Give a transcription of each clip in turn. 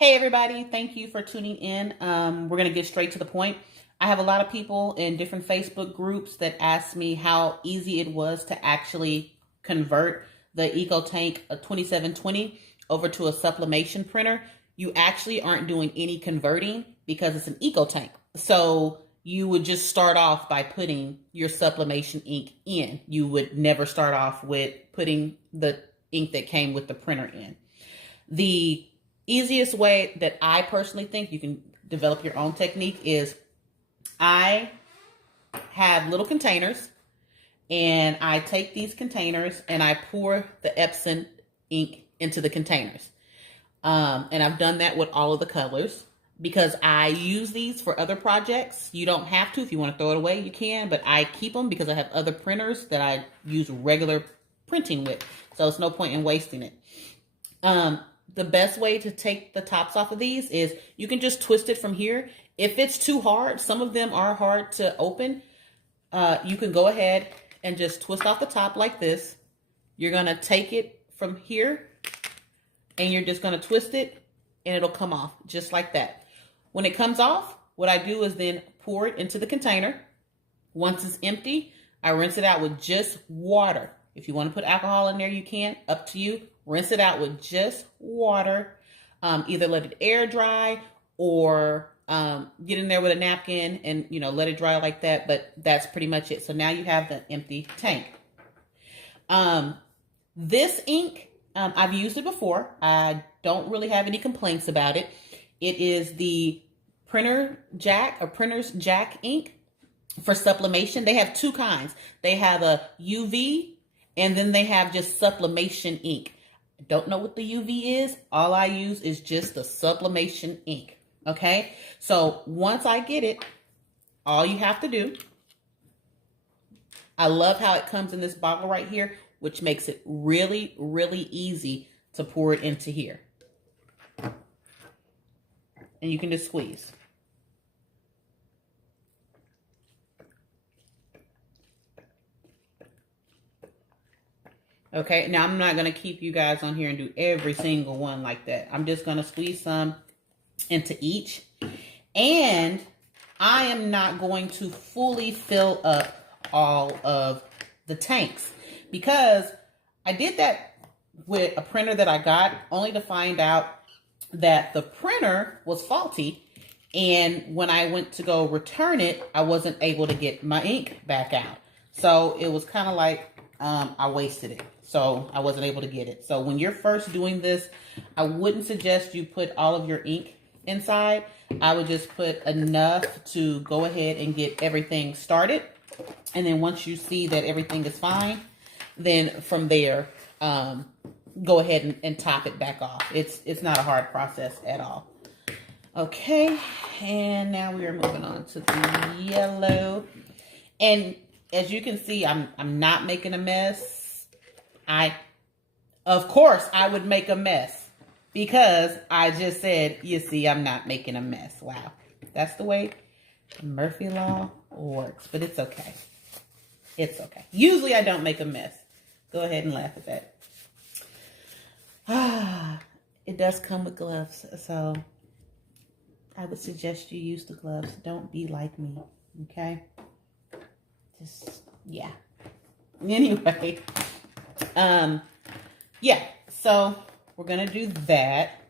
Hey everybody, thank you for tuning in. We're going to get straight to the point. I have a lot of people in different Facebook groups that asked me how easy it was to actually convert the EcoTank 2720 over to a sublimation printer. You actually aren't doing any converting because it's an EcoTank. So you would just start off by putting your sublimation ink in. You would never start off with putting the ink that came with the printer in. The easiest way that I personally think you can develop your own technique is I have little containers and I take these containers and I pour the Epson ink into the containers. And I've done that with all of the colors because I use these for other projects. You don't have to. If you want to throw it away, you can, but I keep them because I have other printers that I use regular printing with. So it's no point in wasting it. The best way to take the tops off of these is you can just twist it from here. If it's too hard, some of them are hard to open, you can go ahead and just twist off the top like this. You're going to take it from here and you're just going to twist it and it'll come off just like that. When it comes off, what I do is then pour it into the container. Once it's empty, I rinse it out with just water. If you want to put alcohol in there, you can, up to you. Rinse it out with just water. Either let it air dry or get in there with a napkin and, let it dry like that. But that's pretty much it. So now you have the empty tank. This ink, I've used it before. I don't really have any complaints about it. It is the Printer's Jack ink for sublimation. They have two kinds. They have a UV and then they have just sublimation ink. I don't know what the UV is. All I use is just the sublimation ink. Okay. So once I get it, all you have to do, I love how it comes in this bottle right here, which makes it really, really easy to pour it into here. And you can just squeeze. Okay, now I'm not going to keep you guys on here and do every single one like that. I'm just going to squeeze some into each. And I am not going to fully fill up all of the tanks because I did that with a printer that I got only to find out that the printer was faulty. And when I went to go return it, I wasn't able to get my ink back out. So it was kind of like I wasted it. So I wasn't able to get it. So when you're first doing this, I wouldn't suggest you put all of your ink inside. I would just put enough to go ahead and get everything started. And then once you see that everything is fine, then from there, go ahead and top it back off. It's not a hard process at all. Okay, and now we are moving on to the yellow. And as you can see, I'm not making a mess. Of course, I would make a mess because I just said, you see, I'm not making a mess. Wow. That's the way Murphy Law works, but it's okay. It's okay. Usually I don't make a mess. Go ahead and laugh at that. It does come with gloves, so I would suggest you use the gloves. Don't be like me, okay? Just, yeah. Anyway, yeah, so we're going to do that.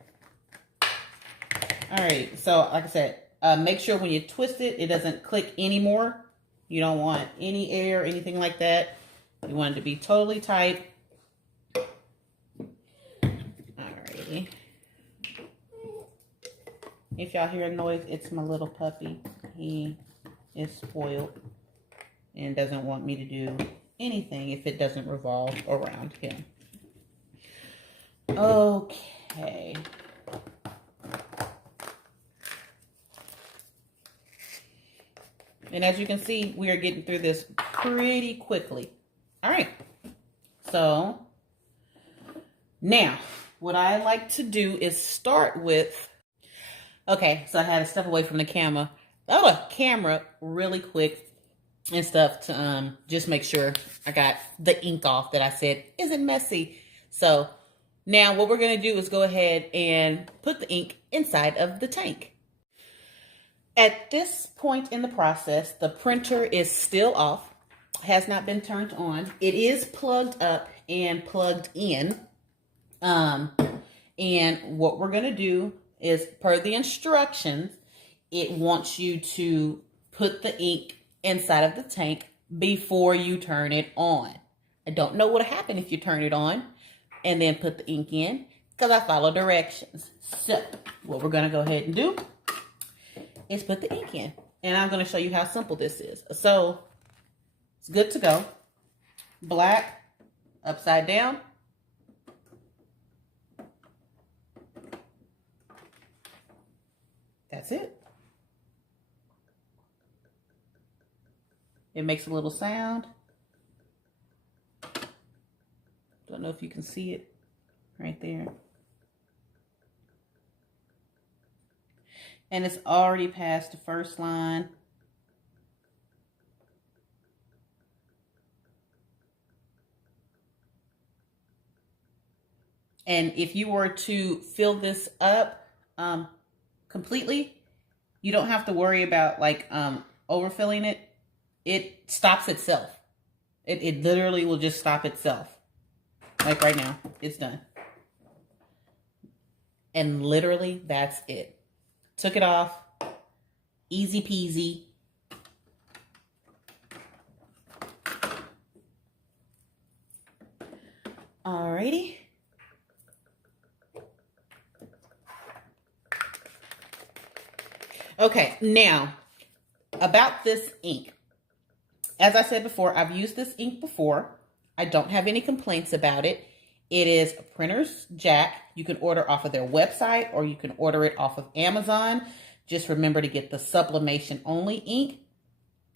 All right, so like I said, make sure when you twist it, it doesn't click anymore. You don't want any air or anything like that. You want it to be totally tight. Alrighty. If y'all hear a noise, it's my little puppy. He is spoiled and doesn't want me to do anything if it doesn't revolve around him. Okay. And as you can see, we are getting through this pretty quickly. All right. So now what I like to do is start with, okay, so I had to step away from the camera really quick and stuff to just make sure I got the ink off that I said isn't messy. So Now what we're going to do is go ahead and put the ink inside of the tank. At this point in the process, the printer is still off, has not been turned on. It is plugged up and plugged in. And what we're going to do is, per the instructions, it wants you to put the ink inside of the tank before you turn it on. I don't know what'll happen if you turn it on and then put the ink in, because I follow directions. So what we're going to go ahead and do is put the ink in. And I'm going to show you how simple this is. So it's good to go. Black, upside down. That's it. It makes a little sound. Don't know if you can see it right there. And it's already past the first line. And if you were to fill this up completely, you don't have to worry about like overfilling it. It stops itself. It literally will just stop itself. Like right now, it's done. And literally, that's it. Took it off. Easy peasy. Alrighty. Okay, now, about this ink. As I said before, I've used this ink before. I don't have any complaints about it. It is a printer's jack. You can order off of their website or you can order it off of Amazon. Just remember to get the Sublimation only ink.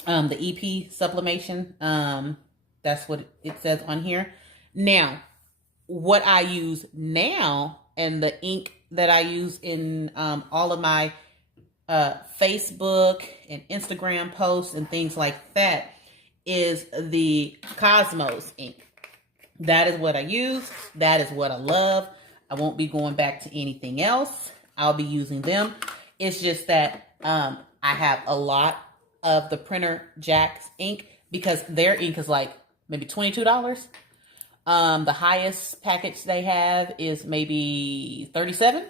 The EP Sublimation. That's what it says on here. Now, what I use now and the ink that I use in all of my Facebook and Instagram posts and things like that is the Cosmos ink. That is what I use. That is what I love. I won't be going back to anything else. I'll be using them. It's just that I have a lot of the printer jack's ink because their ink is like maybe $22. The highest package they have is maybe $37.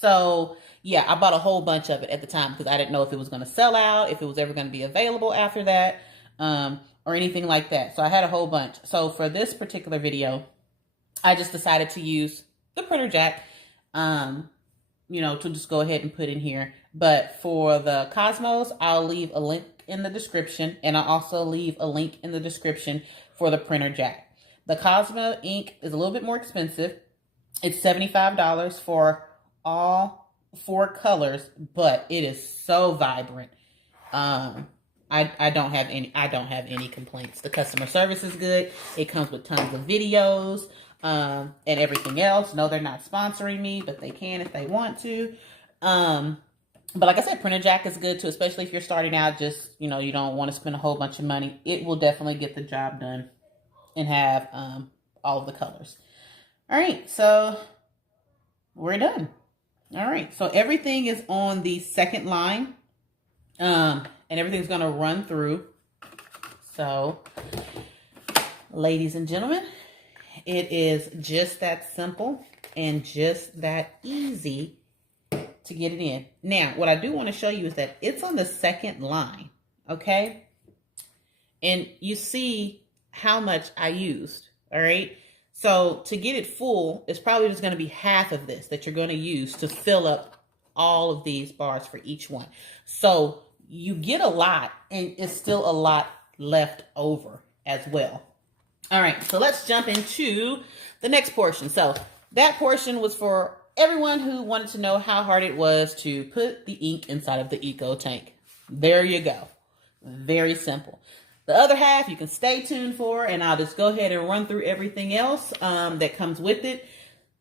So yeah, I bought a whole bunch of it at the time because I didn't know if it was going to sell out, if it was ever going to be available after that, or anything like that. So I had a whole bunch. So for this particular video, I just decided to use the printer jack, you know, to just go ahead and put in here. But for the Cosmos, I'll leave a link in the description, and I'll also leave a link in the description for the printer jack. The Cosmo ink is a little bit more expensive. It's $75 for all 4 colors, but it is so vibrant. I don't have any complaints. The customer service is good. It comes with tons of videos and everything else. No, they're not sponsoring me, but they can if they want to. But like I said, printer jack is good too, especially if you're starting out. Just, you know, you don't want to spend a whole bunch of money. It will definitely get the job done and have all of the colors. All right, so we're done. All right, so everything is on the second line, and everything's going to run through. So, ladies and gentlemen, it is just that simple and just that easy to get it in. Now, what I do want to show you is that it's on the second line, okay? And you see how much I used, all right? So to get it full, it's probably just going to be half of this that you're going to use to fill up all of these bars for each one. So you get a lot, and it's still a lot left over as well. All right, so let's jump into the next portion. So that portion was for everyone who wanted to know how hard it was to put the ink inside of the EcoTank. There you go. Very simple. The other half you can stay tuned for, and I'll just go ahead and run through everything else that comes with it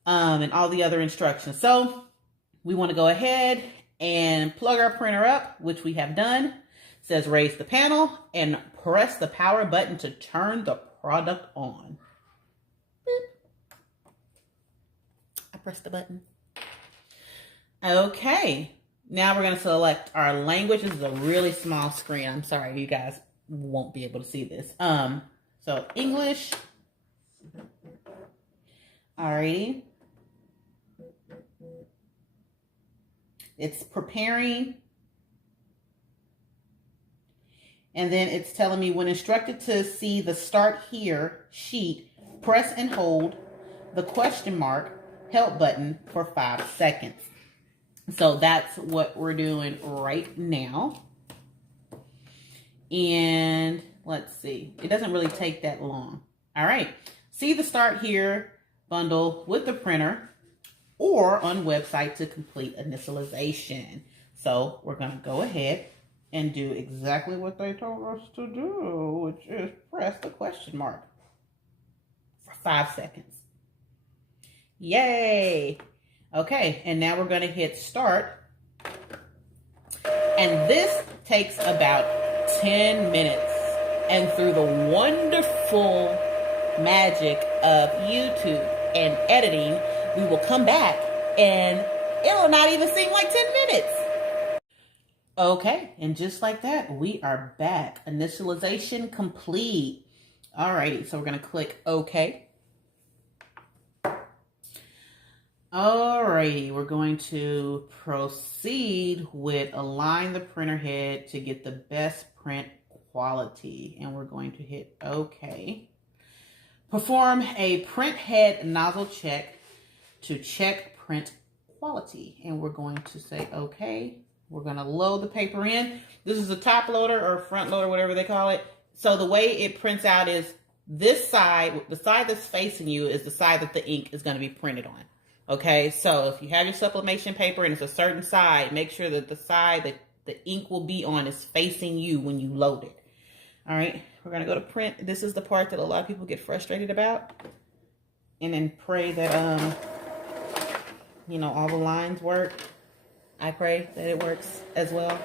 and all the other instructions. So we want to go ahead and plug our printer up, which we have done. It says raise the panel and press the power button to turn the product on. press the button. Okay, now we're going to select our language. This is a really small screen. I'm sorry, you guys won't be able to see this. So English. Alrighty. It's preparing. And then it's telling me when instructed to see the start here sheet, press and hold the question mark help button for 5 seconds. So that's what we're doing right now. And let's see, it doesn't really take that long. All right, see the start here bundle with the printer or on website to complete initialization. So we're gonna go ahead and do exactly what they told us to do, which is press the question mark for 5 seconds. Yay! Okay, and now we're going to hit start. And this takes about 10 minutes. And through the wonderful magic of YouTube and editing, we will come back and it'll not even seem like 10 minutes. Okay, and just like that, we are back. Initialization complete. Alrighty, so we're going to click OK. Alrighty, we're going to proceed with align the printer head to get the best print quality. And we're going to hit OK. Perform a print head nozzle check to check print quality. And we're going to say OK. We're going to load the paper in. This is a top loader or front loader, whatever they call it. So the way it prints out is this side, the side that's facing you is the side that the ink is going to be printed on. Okay, so if you have your sublimation paper and it's a certain side, make sure that the side that the ink will be on is facing you when you load it. All right, we're going to go to print. This is the part that a lot of people get frustrated about. And then pray that, you know, all the lines work. I pray that it works as well.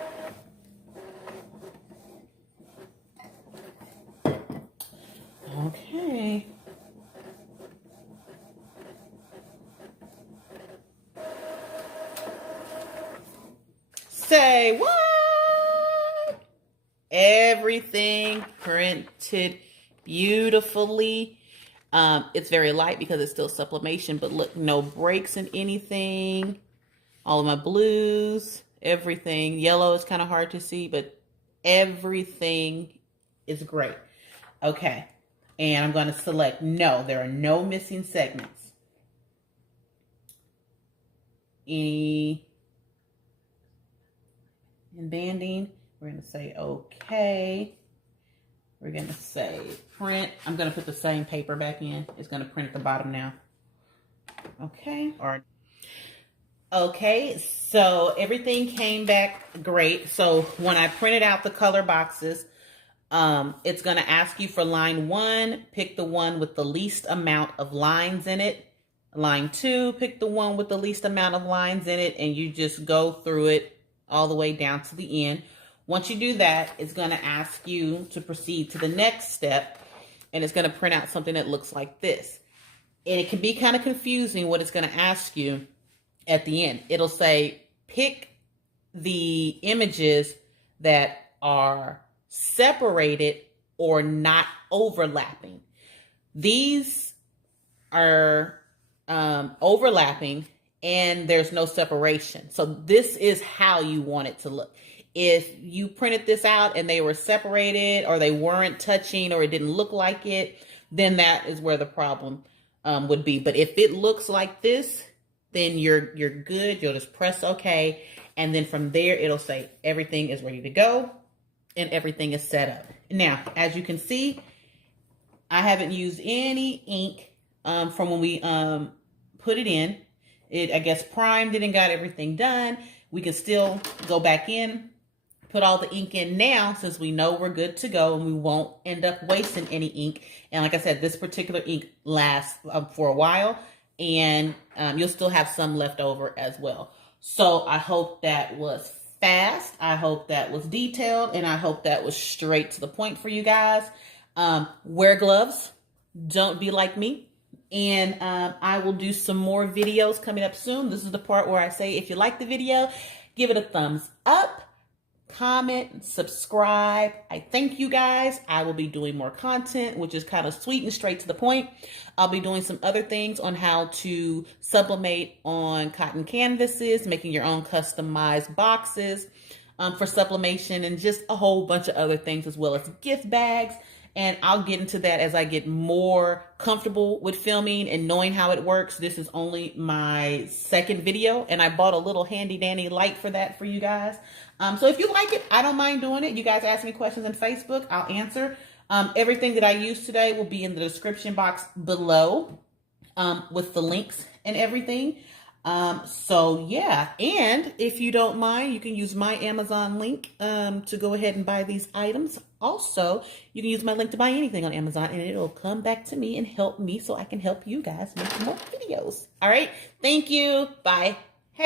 Okay. Say what? Everything printed beautifully. It's very light because it's still sublimation, but look, no breaks in anything. All of my blues, everything. Yellow is kind of hard to see, but everything is great. Okay, and I'm going to select no. There are no missing segments. Any and banding, we're going to say okay. We're going to say print. I'm going to put the same paper back in. It's going to print at the bottom now. Okay. Okay, so everything came back great. So when I printed out the color boxes, it's going to ask you for line 1, pick the one with the least amount of lines in it. Line 2, pick the one with the least amount of lines in it, and you just go through it all the way down to the end. Once you do that, it's going to ask you to proceed to the next step, and it's going to print out something that looks like this. And it can be kind of confusing what it's going to ask you at the end. It'll say, pick the images that are separated or not overlapping. These are overlapping and there's no separation. So this is how you want it to look. If you printed this out and they were separated or they weren't touching or it didn't look like it, then that is where the problem would be. But if it looks like this, then you're good. You'll just press OK. And then from there, it'll say everything is ready to go and everything is set up. Now, as you can see, I haven't used any ink from when we put it in. It, I guess, primed it and got everything done. We can still go back in, put all the ink in now since we know we're good to go and we won't end up wasting any ink. And like I said, this particular ink lasts for a while and you'll still have some left over as well. So I hope that was fast. I hope that was detailed and I hope that was straight to the point for you guys. Wear gloves. Don't be like me And I will do some more videos coming up soon. This is the part where I say, if you like the video, give it a thumbs up, comment, subscribe. I thank you guys. I will be doing more content, which is kind of sweet and straight to the point. I'll be doing some other things on how to sublimate on cotton canvases, making your own customized boxes for sublimation, and just a whole bunch of other things, as well as gift bags. And I'll get into that as I get more comfortable with filming and knowing how it works. This is only my second video, and I bought a little handy dandy light for that for you guys. So if you like it, I don't mind doing it. You guys ask me questions on Facebook, I'll answer. Everything that I use today will be in the description box below with the links and everything. So yeah, and if you don't mind, you can use my Amazon link to go ahead and buy these items. Also, you can use my link to buy anything on Amazon, and it'll come back to me and help me so I can help you guys make more videos. All right, thank you. Bye.